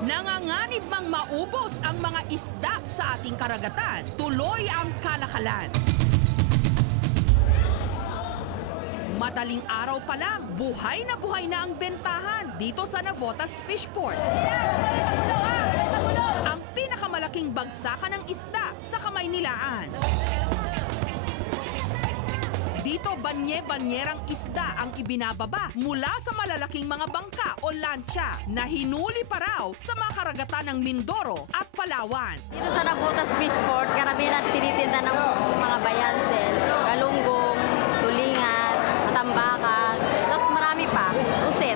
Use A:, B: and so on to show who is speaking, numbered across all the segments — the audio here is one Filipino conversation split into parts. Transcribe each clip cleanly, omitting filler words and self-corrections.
A: Nanganganib mang maubos ang mga isda sa ating karagatan. Tuloy ang kalakalan. Madaling araw pa lang, buhay na ang bentahan dito sa Navotas Fishport. Ang pinakamalaking bagsakan ng isda sa Kamaynilaan. Dito banye-banyerang isda ang ibinababa mula sa malalaking mga bangka o lancha na hinuli pa raw sa mga karagatan ng Mindoro at Palawan.
B: Dito sa Navotas Fishport, karamihan tinitinda ng mga bayansel, galunggong, tulingan, matambakan, tapos marami pa, uset.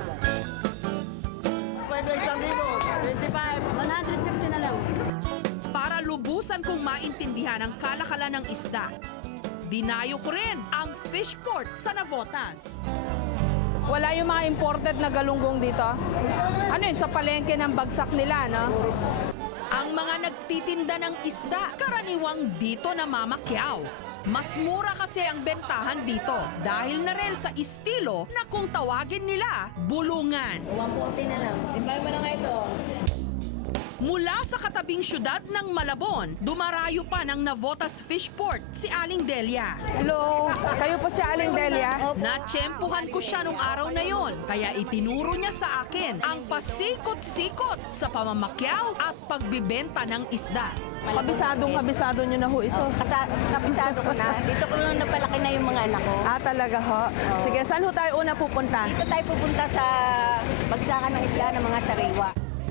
B: 150 na lang.
A: Para lubusan kong maintindihan ang kalakalan ng isda, dinayo ko rin ang Fishport sa Navotas.
C: Wala yung mga imported na galunggong dito? Ano yun, sa palengke ng bagsak nila, no?
A: Ang mga nagtitinda ng isda, karaniwang dito namamakyaw. Mas mura kasi ang bentahan dito dahil na rin sa estilo na kung tawagin nila, bulungan.
B: 140 na lang. Timbay mo na nga ito.
A: Mula sa katabing syudad ng Malabon, dumarayo pa ng Navotas Fishport si Aling Delia.
C: Hello, kayo po si Aling Delia?
A: Natsyempuhan ko siya nung araw na yon, kaya itinuro niya sa akin ang pasikot-sikot sa pamamakyaw at pagbibenta ng isda.
C: Kabisado nyo na ho ito.
B: Kapisado ko na. Dito ko nung napalaki na yung mga anak ko.
C: Ah, talaga ho? Sige, saan ho tayo una pupunta?
B: Dito tayo pupunta sa bagsakan ng isla ng mga sariwa.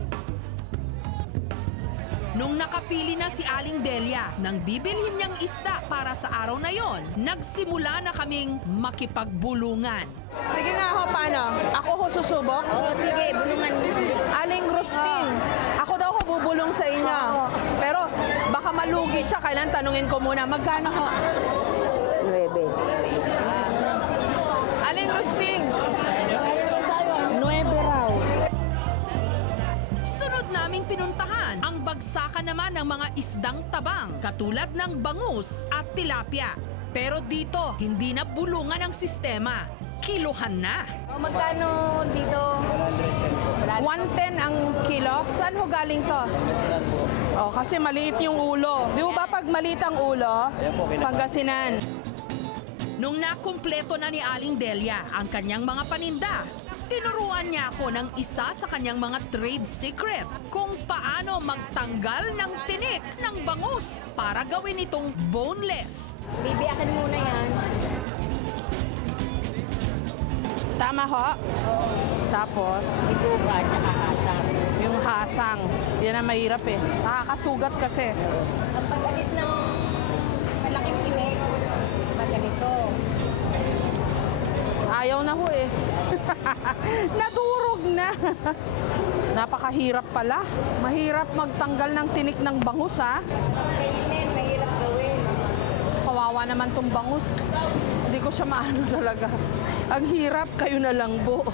A: Nung nakapili na si Aling Delia nang bibilhin niyang isda para sa araw na yon, nagsimula na kaming makipagbulungan.
C: Sige nga ho, paano? Ako ho susubok?
B: Oo, sige, bulungan mo.
C: Aling Rustin, ako daw ho bubulong sa inyo. Pero baka malugi siya, kailan tanungin ko muna, magkano ho?
B: 9.
C: Aling Rustin, 9 raw.
A: Sunod naming pinuntahan ang bagsakan naman ng mga isdang tabang katulad ng bangus at tilapia. Pero dito, hindi na bulungan ang sistema. Kiluhan na.
B: O, magkano dito?
C: 110 ang kilo. Saan ho galing to? Oh, kasi maliit yung ulo. Di ba pag maliit ang ulo, Pangasinan.
A: Nung nakumpleto na ni Aling Delia ang kanyang mga paninda, tinuruan niya ako ng isa sa kanyang mga trade secret kung paano magtanggal ng tinik ng bangus para gawin itong boneless.
B: Bibiyakin muna yan.
C: Tama ho? Tapos,
B: Ito ka, tsaka hasang.
C: yung hasang. Yan ang mahirap eh. Nakakasugat kasi.
B: Ang pag-alis ng malaking tinik, ganito.
C: Ayaw na ho eh. Nadurog na. Napakahirap pala. Mahirap magtanggal ng tinik ng bangus ha.
B: Kainin, mahirap gawin.
C: Kawawa naman tong bangus. Hindi ko siya maano talaga. Ang hirap, kayo na lang po.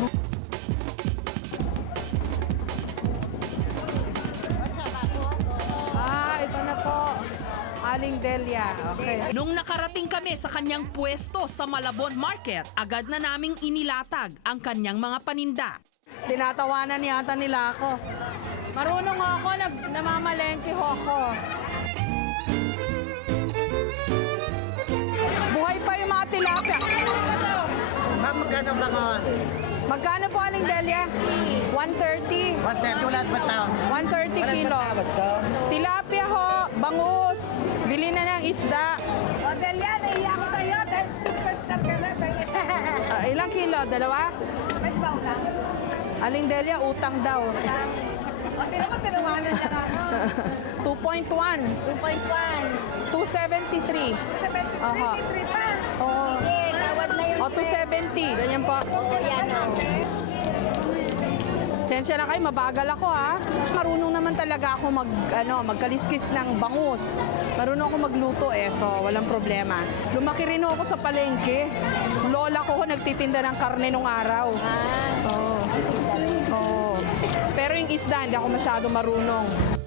C: Ito na po. Aling Delia. Okay.
A: Nung nakarating kami sa kanyang pwesto sa Malabon Market, agad na naming inilatag ang kanyang mga paninda.
C: Tinatawanan yata nila ako. Marunong ho ako, namamalengke ho ako. Buhay pa yung mga tilapia.
D: Ma'am, magkano mga
C: Magkano po Aling Delia? 130.
D: 130 wala ba tao?
C: 130 kilo. Tilapia ho, bangus. Bili na ng isda.
E: O, Delia, naiiyak ko sa'yo dahil superstar ka na.
C: Ilang kilo? Dalawa?
E: May baw na.
C: Aling Delia, utang daw.
E: O, tinunganan niya ka.
C: 2.1.
B: 2.1.
C: 273.
E: 73,
C: Aha.
E: 3 pa.
C: Oo.
B: Sige, tawad na yun.
C: O, 270. Ganyan po.
B: Yan o.
C: Sensya na kayo, mabagal ako ha. Marunong naman talaga ako magkaliskis ng bangus. Marunong ako magluto so walang problema. Lumaki rin ako sa palengke. Lola ko nagtitinda ng karne nung araw. Oo. Pero yung isda, hindi ako masyado marunong.